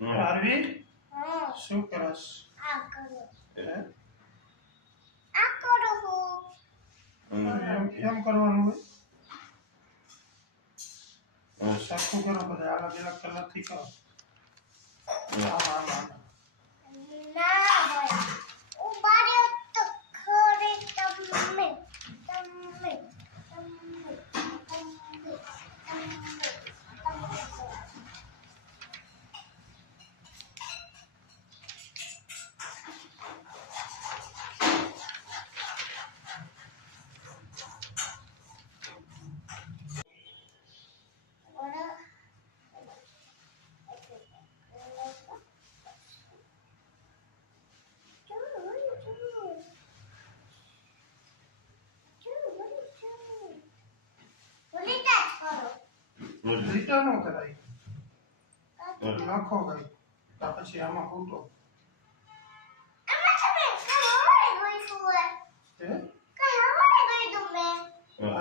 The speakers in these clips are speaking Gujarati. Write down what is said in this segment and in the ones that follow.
આરવી શું કરસ? એમ કરવાનું હોય સરખું કરો બધા અલગ અલગ કલરથી કરો. લીટા નો કરાય નાખો ભાઈ પછી આમાં ફૂટો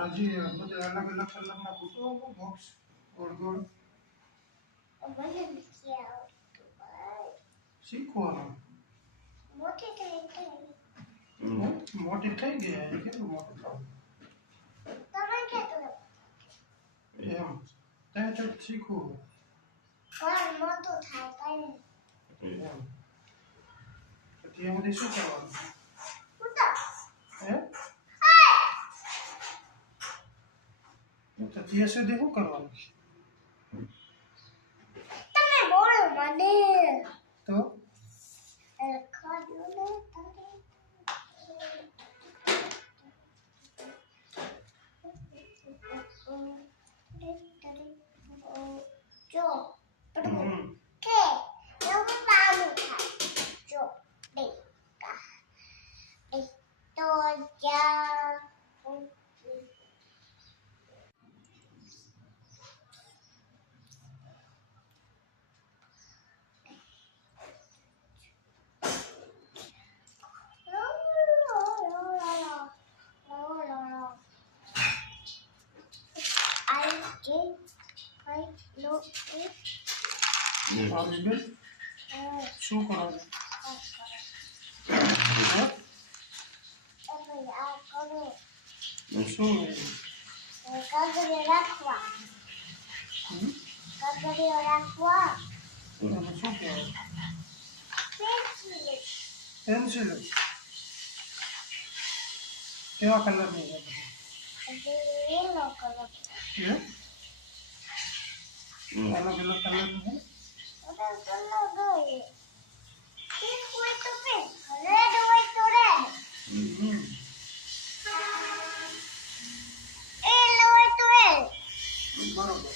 હજી બધા અલગ અલગ કલરના ફૂટો બોક્સ ગોળ ગોળ શીખવાનું મોટી થઈ ગઈ કેટલું મોટું થવું એમ ત્યાં તો શીખવું એમ ત્યાં સુધી શું કરવાનું હે તો ત્યાં સુધી શું કરવાનું તો શું કરવાનું શું શું કહેવાય પેન્સિલ કેવા કલરની અલગ અલગ કલરની બરોબર